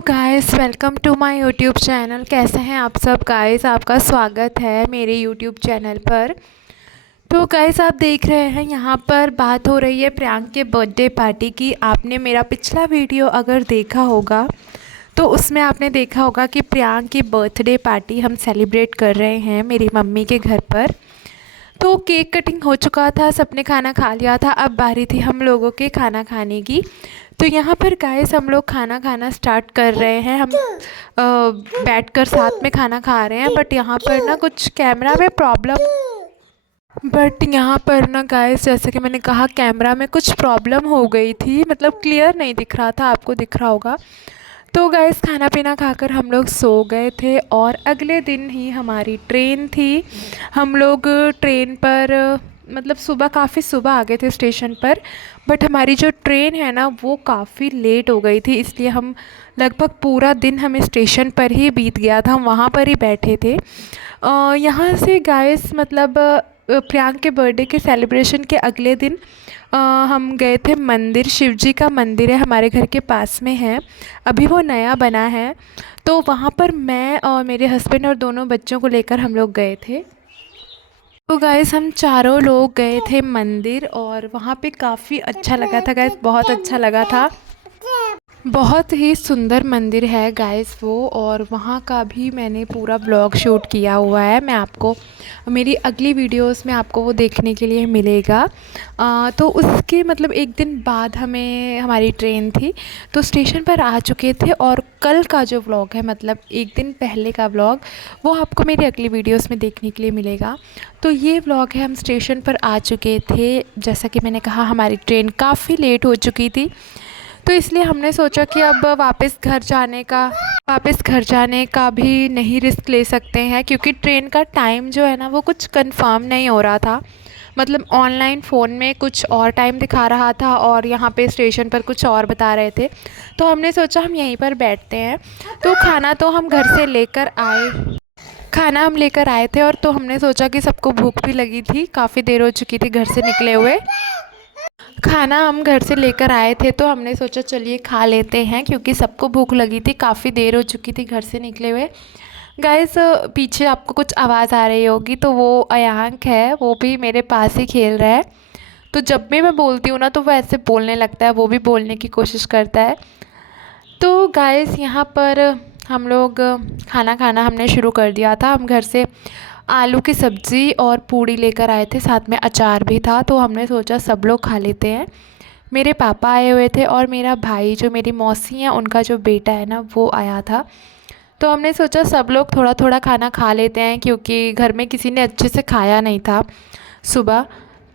Guys, welcome to my YouTube channel. कैसे हैं आप सब गाइस? आपका स्वागत है मेरे यूट्यूब चैनल पर। तो गाइस, आप देख रहे हैं यहाँ पर बात हो रही है प्रियांक के बर्थडे पार्टी की। आपने मेरा पिछला वीडियो अगर देखा होगा तो उसमें आपने देखा होगा कि प्रियांक की बर्थडे पार्टी हम सेलिब्रेट कर रहे हैं मेरी मम्मी के घर पर। तो केक कटिंग हो चुका था, सबने खाना खा लिया था, अब बारी थी हम लोगों के खाना खाने की। तो यहाँ पर गाइस हम लोग खाना खाना स्टार्ट कर रहे हैं। हम बैठकर साथ में खाना खा रहे हैं, बट यहाँ पर ना कुछ कैमरा में प्रॉब्लम। बट यहाँ पर ना गाइस, जैसे कि मैंने कहा, कैमरा में कुछ प्रॉब्लम हो गई थी, मतलब क्लियर नहीं दिख रहा था, आपको दिख रहा होगा। तो गाइस, खाना पीना खाकर हम लोग सो गए थे और अगले दिन ही हमारी ट्रेन थी। हम लोग ट्रेन पर मतलब सुबह, काफ़ी सुबह आ गए थे स्टेशन पर, बट हमारी जो ट्रेन है ना वो काफ़ी लेट हो गई थी, इसलिए हम लगभग पूरा दिन हमें स्टेशन पर ही बीत गया था, हम वहाँ पर ही बैठे थे। यहाँ से गाइस मतलब प्रियांक के बर्थडे के सेलिब्रेशन के अगले दिन हम गए थे मंदिर। शिव जी का मंदिर है, हमारे घर के पास में है, अभी वो नया बना है। तो वहाँ पर मैं और मेरे हस्बैंड और दोनों बच्चों को लेकर हम लोग गए थे। तो गाइस, हम चारों लोग गए थे मंदिर और वहाँ पे काफ़ी अच्छा लगा था गाइस, बहुत अच्छा लगा था। बहुत ही सुंदर मंदिर है गाइस वो, और वहाँ का भी मैंने पूरा ब्लॉग शूट किया हुआ है। मैं आपको मेरी अगली वीडियोस में आपको वो देखने के लिए मिलेगा। तो उसके मतलब एक दिन बाद हमारी ट्रेन थी, तो स्टेशन पर आ चुके थे, और कल का जो व्लॉग है, मतलब एक दिन पहले का व्लॉग, वो आपको मेरी अगली वीडियोस में देखने के लिए मिलेगा। तो ये व्लॉग है, हम स्टेशन पर आ चुके थे। जैसा कि मैंने कहा, हमारी ट्रेन काफ़ी लेट हो चुकी थी, तो इसलिए हमने सोचा कि अब वापस घर जाने का भी नहीं रिस्क ले सकते हैं, क्योंकि ट्रेन का टाइम जो है ना वो कुछ कंफर्म नहीं हो रहा था। मतलब ऑनलाइन फ़ोन में कुछ और टाइम दिखा रहा था और यहाँ पे स्टेशन पर कुछ और बता रहे थे। तो हमने सोचा हम यहीं पर बैठते हैं। तो खाना हम लेकर आए थे, और तो हमने सोचा कि सबको भूख भी लगी थी, काफ़ी देर हो चुकी थी घर से निकले हुए। खाना हम घर से लेकर आए थे, तो हमने सोचा चलिए खा लेते हैं, क्योंकि सबको भूख लगी थी, काफ़ी देर हो चुकी थी घर से निकले हुए। गाइस, पीछे आपको कुछ आवाज़ आ रही होगी, तो वो अयांक है, वो भी मेरे पास ही खेल रहा है। तो जब भी मैं बोलती हूँ ना तो वो ऐसे बोलने लगता है, वो भी बोलने की कोशिश करता है। तो गाइस, यहाँ पर हम लोग खाना खाना हमने शुरू कर दिया था। हम घर से आलू की सब्ज़ी और पूड़ी लेकर आए थे, साथ में अचार भी था, तो हमने सोचा सब लोग खा लेते हैं। मेरे पापा आए हुए थे और मेरा भाई, जो मेरी मौसी हैं, उनका जो बेटा है ना वो आया था। तो हमने सोचा सब लोग थोड़ा थोड़ा खाना खा लेते हैं, क्योंकि घर में किसी ने अच्छे से खाया नहीं था सुबह।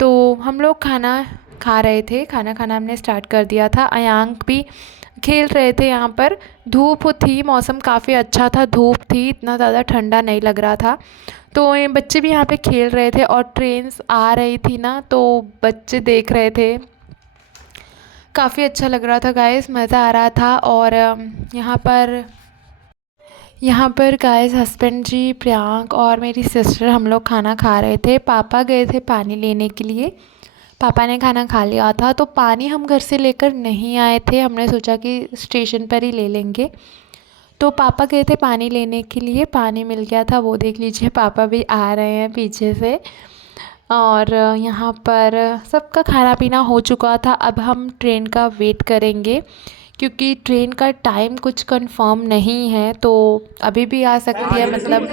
तो हम लोग खाना खा रहे थे, खाना खाना हमने स्टार्ट कर दिया था। अयांक भी खेल रहे थे यहाँ पर। धूप थी, मौसम काफ़ी अच्छा था, धूप थी, इतना ज़्यादा ठंडा नहीं लग रहा था। तो ये बच्चे भी यहाँ पे खेल रहे थे, और ट्रेन्स आ रही थी ना तो बच्चे देख रहे थे, काफ़ी अच्छा लग रहा था गाइस, मज़ा आ रहा था। और यहाँ पर गाइस, हस्बैंड जी, प्रियांक और मेरी सिस्टर, हम लोग खाना खा रहे थे। पापा गए थे पानी लेने के लिए, पापा ने खाना खा लिया था, तो पानी हम घर से लेकर नहीं आए थे, हमने सोचा कि स्टेशन पर ही ले लेंगे। तो पापा गए थे पानी लेने के लिए, पानी मिल गया था, वो देख लीजिए, पापा भी आ रहे हैं पीछे से। और यहाँ पर सबका खाना पीना हो चुका था, अब हम ट्रेन का वेट करेंगे, क्योंकि ट्रेन का टाइम कुछ कंफर्म नहीं है, तो अभी भी आ सकती है, मतलब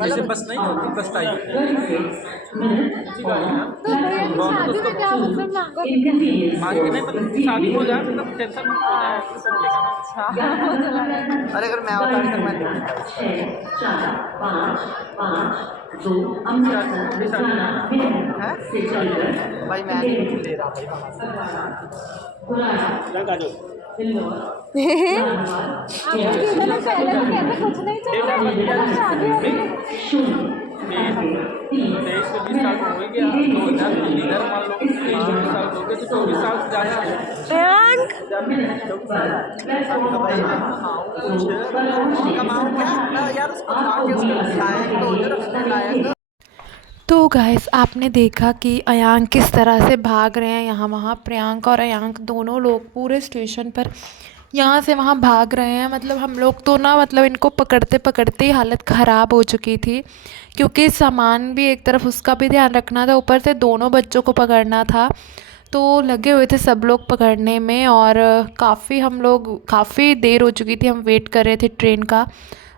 जैसे बस नहीं होती, बस टाइप की गाड़ी है। तो भैया की बहुत शादी उसका में क्या मतलब मांगो? मांगे कि नहीं, मतलब शादी हो जाए, मतलब टेंशन हो जाए, ऐसे कर लेगा ना। अच्छा, मुझे लगा। अरे अगर मैं होता अभी तक मैं ले लेता थोड़ी शादी है भाई, मैं नहीं कुछ ले रहा भाई वहाँ आपको जीने में पहले तो कहते कुछ नहीं चाहिए, मतलब शादी हो गई। 23 से 20 साल हो ही गया, 2000 इधर मान लो 23-24 साल हो गए, तो 24 साल से ज़्यादा है। प्रियांक, तो भाई मैं खाऊं कुछ कमाऊं क्या यार, उसको खा के उसको खिलाएं तो उधर अपने लायक। तो गाइस, आपने देखा कि अयांक किस तरह से भाग रहे हैं यहाँ वहाँ। प्रियांक और अयांक दोनों लोग पूरे स्टेशन पर यहाँ से वहाँ भाग रहे हैं। मतलब हम लोग तो ना मतलब इनको पकड़ते पकड़ते ही हालत ख़राब हो चुकी थी, क्योंकि सामान भी एक तरफ उसका भी ध्यान रखना था, ऊपर से दोनों बच्चों को पकड़ना था। तो लगे हुए थे सब लोग पकड़ने में, और काफ़ी देर हो चुकी थी, हम वेट कर रहे थे ट्रेन का,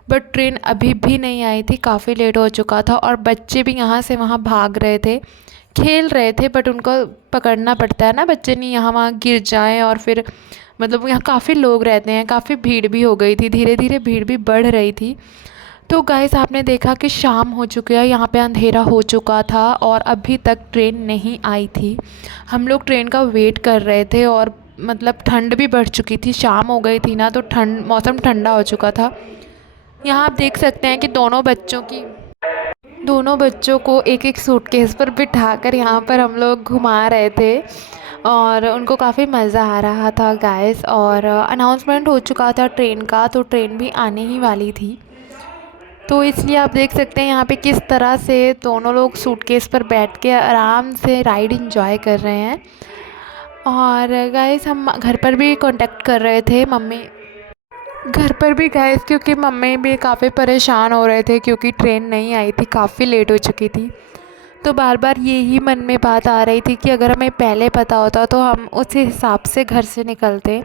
बट ट्रेन अभी भी नहीं आई थी, काफ़ी लेट हो चुका था। और बच्चे भी यहाँ से वहाँ भाग रहे थे, खेल रहे थे, बट उनको पकड़ना पड़ता है ना, बच्चे नहीं यहाँ वहाँ गिर जाएं। और फिर मतलब यहाँ काफ़ी लोग रहते हैं, काफ़ी भीड़ भी हो गई थी, धीरे धीरे भीड़ भी बढ़ रही थी। तो गाइस आपने देखा कि शाम हो चुकी है, यहाँ पे अंधेरा हो चुका था और अभी तक ट्रेन नहीं आई थी। हम लोग ट्रेन का वेट कर रहे थे, और मतलब ठंड भी बढ़ चुकी थी, शाम हो गई थी ना, तो मौसम ठंडा हो चुका था। यहाँ आप देख सकते हैं कि दोनों बच्चों को एक एक सूटकेस पर बिठाकर यहाँ पर हम लोग घुमा रहे थे, और उनको काफ़ी मज़ा आ रहा था गाइस। और अनाउंसमेंट हो चुका था ट्रेन का, तो ट्रेन भी आने ही वाली थी, तो इसलिए आप देख सकते हैं यहाँ पे किस तरह से दोनों लोग सूटकेस पर बैठ के आराम से राइड एंजॉय कर रहे हैं। और गाइस हम घर पर भी कांटेक्ट कर रहे थे, मम्मी घर पर भी गाइस, क्योंकि मम्मी भी काफ़ी परेशान हो रहे थे, क्योंकि ट्रेन नहीं आई थी, काफ़ी लेट हो चुकी थी। तो बार बार यही मन में बात आ रही थी कि अगर हमें पहले पता होता तो हम उस हिसाब से घर से निकलते।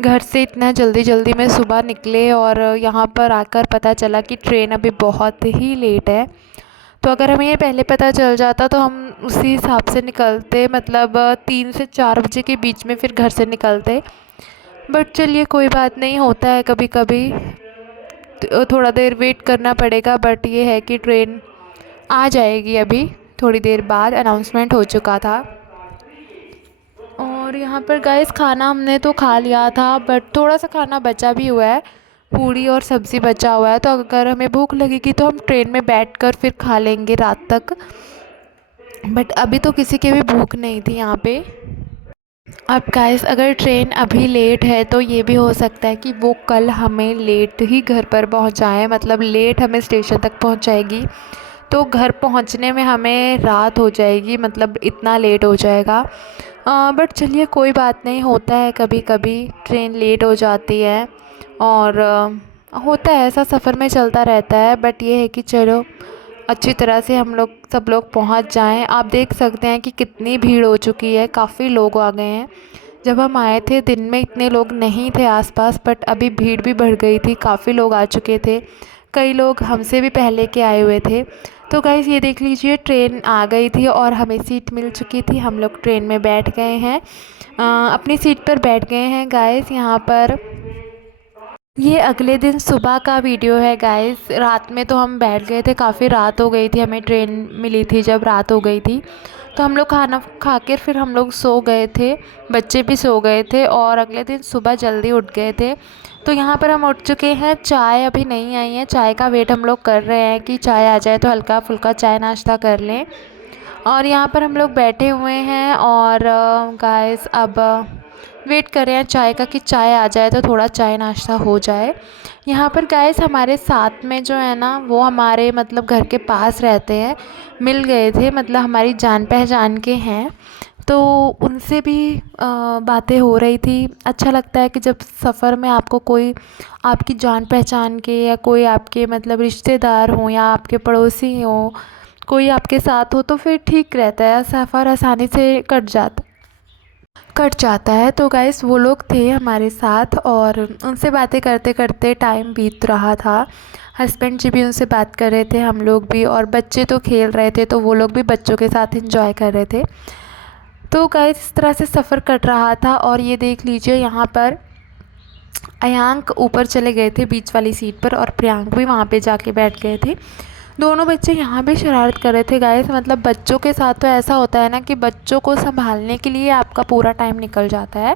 घर से इतना जल्दी जल्दी में सुबह निकले, और यहाँ पर आकर पता चला कि ट्रेन अभी बहुत ही लेट है। तो अगर हमें ये पहले पता चल जाता तो हम उसी हिसाब से निकलते, मतलब 3 से 4 बजे के बीच में फिर घर से निकलते। बट चलिए कोई बात नहीं, होता है कभी कभी, तो थोड़ा देर वेट करना पड़ेगा। बट ये है कि ट्रेन आ जाएगी अभी थोड़ी देर बाद, अनाउंसमेंट हो चुका था। और यहाँ पर गाइस खाना हमने तो खा लिया था, बट थोड़ा सा खाना बचा भी हुआ है, पूड़ी और सब्ज़ी बचा हुआ है। तो अगर हमें भूख लगेगी तो हम ट्रेन में बैठकर फिर खा लेंगे रात तक, बट अभी तो किसी के भी भूख नहीं थी यहाँ पे। अब गाइस अगर ट्रेन अभी लेट है तो ये भी हो सकता है कि वो कल हमें लेट ही घर पर पहुँचाए, मतलब लेट हमें स्टेशन तक पहुँचाएगी, तो घर पहुँचने में हमें रात हो जाएगी, मतलब इतना लेट हो जाएगा। बट चलिए कोई बात नहीं, होता है कभी कभी ट्रेन लेट हो जाती है, और होता है ऐसा, सफ़र में चलता रहता है। बट ये है कि चलो अच्छी तरह से हम लोग सब लोग पहुंच जाएं। आप देख सकते हैं कि कितनी भीड़ हो चुकी है, काफ़ी लोग आ गए हैं। जब हम आए थे दिन में इतने लोग नहीं थे आसपास, बट अभी भीड़ भी बढ़ गई थी, काफ़ी लोग आ चुके थे, कई लोग हमसे भी पहले के आए हुए थे। तो गाइस ये देख लीजिए ट्रेन आ गई थी और हमें सीट मिल चुकी थी, हम लोग ट्रेन में बैठ गए हैं, अपनी सीट पर बैठ गए हैं गाइस। यहाँ पर ये अगले दिन सुबह का वीडियो है गाइस। रात में तो हम बैठ गए थे, काफ़ी रात हो गई थी, हमें ट्रेन मिली थी जब रात हो गई थी, तो हम लोग खाना खा कर फिर हम लोग सो गए थे, बच्चे भी सो गए थे, और अगले दिन सुबह जल्दी उठ गए थे। तो यहाँ पर हम उठ चुके हैं, चाय अभी नहीं आई है, चाय का वेट हम लोग कर रहे हैं कि चाय आ जाए तो हल्का फुल्का चाय नाश्ता कर लें। और यहाँ पर हम लोग बैठे हुए हैं, और गाइस अब वेट कर रहे हैं चाय का, कि चाय आ जाए तो थोड़ा चाय नाश्ता हो जाए। यहाँ पर गाइस हमारे साथ में जो है ना, वो हमारे मतलब घर के पास रहते हैं, मिल गए थे, मतलब हमारी जान पहचान के हैं, तो उनसे भी बातें हो रही थी। अच्छा लगता है कि जब सफ़र में आपको कोई आपकी जान पहचान के, या कोई आपके मतलब रिश्तेदार हों, या आपके पड़ोसी हों, कोई आपके साथ हो, तो फिर ठीक रहता है, सफ़र आसानी से कट जाता है। तो गाइस वो लोग थे हमारे साथ, और उनसे बातें करते करते टाइम बीत रहा था। हस्बैंड जी भी उनसे बात कर रहे थे, हम लोग भी, और बच्चे तो खेल रहे थे, तो वो लोग भी बच्चों के साथ एंजॉय कर रहे थे। तो गाइस इस तरह से सफ़र कट रहा था। और ये देख लीजिए यहाँ पर अयांक ऊपर चले गए थे बीच वाली सीट पर, और प्रियांक भी वहाँ पे जाके बैठ गए थे। दोनों बच्चे यहाँ भी शरारत कर रहे थे गाइस। मतलब बच्चों के साथ तो ऐसा होता है ना कि बच्चों को संभालने के लिए आपका पूरा टाइम निकल जाता है,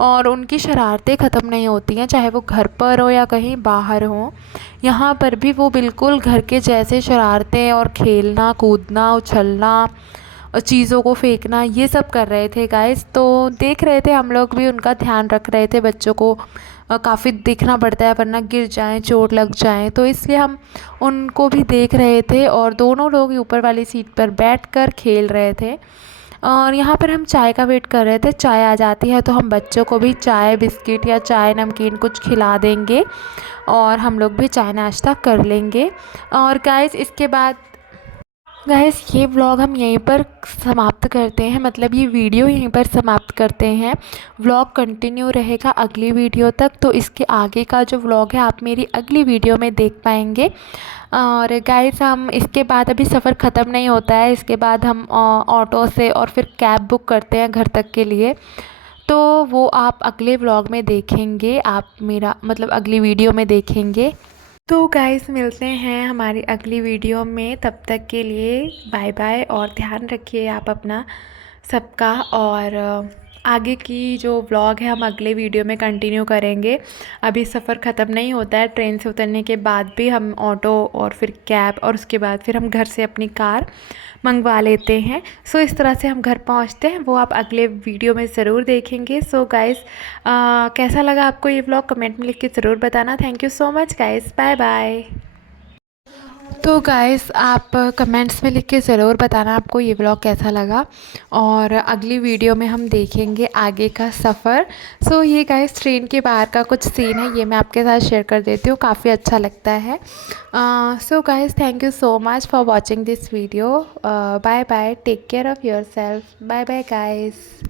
और उनकी शरारतें ख़त्म नहीं होती हैं, चाहे वो घर पर हो या कहीं बाहर हो। यहाँ पर भी वो बिल्कुल घर के जैसे शरारतें, और खेलना कूदना उछलना और चीज़ों को फेंकना, ये सब कर रहे थे गाइस। तो देख रहे थे, हम लोग भी उनका ध्यान रख रहे थे, बच्चों को काफ़ी देखना पड़ता है, वरना गिर जाएं, चोट लग जाए, तो इसलिए हम उनको भी देख रहे थे। और दोनों लोग ऊपर वाली सीट पर बैठकर खेल रहे थे। और यहाँ पर हम चाय का वेट कर रहे थे। चाय आ जाती है तो हम बच्चों को भी चाय बिस्किट या चाय नमकीन कुछ खिला देंगे और हम लोग भी चाय नाश्ता कर लेंगे। और गाइस इसके बाद गाइस ये व्लॉग हम यहीं पर समाप्त करते हैं, मतलब ये वीडियो यहीं पर समाप्त करते हैं। व्लॉग कंटिन्यू रहेगा अगली वीडियो तक, तो इसके आगे का जो व्लॉग है आप मेरी अगली वीडियो में देख पाएंगे। और गाइस हम इसके बाद अभी सफ़र ख़त्म नहीं होता है, इसके बाद हम ऑटो से और फिर कैब बुक करते हैं घर तक के लिए, तो वो आप अगले व्लॉग में देखेंगे, आप मेरा मतलब अगली वीडियो में देखेंगे। तो गाइस मिलते हैं हमारी अगली वीडियो में, तब तक के लिए बाय बाय और ध्यान रखिए आप अपना सबका। और आगे की जो व्लॉग है हम अगले वीडियो में कंटिन्यू करेंगे। अभी सफ़र ख़त्म नहीं होता है, ट्रेन से उतरने के बाद भी हम ऑटो और फिर कैब और उसके बाद फिर हम घर से अपनी कार मंगवा लेते हैं। सो इस तरह से हम घर पहुंचते हैं, वो आप अगले वीडियो में ज़रूर देखेंगे। सो गाइस कैसा लगा आपको ये व्लॉग कमेंट में लिख के ज़रूर बताना। Thank you so much guys, bye bye. तो गाइस आप कमेंट्स में लिख के ज़रूर बताना आपको ये व्लॉग कैसा लगा, और अगली वीडियो में हम देखेंगे आगे का सफ़र। सो ये गाइस ट्रेन के बाहर का कुछ सीन है, ये मैं आपके साथ शेयर कर देती हूँ, काफ़ी अच्छा लगता है। So guys thank you so much for watching this video. Bye bye, take care of yourself, bye bye guys.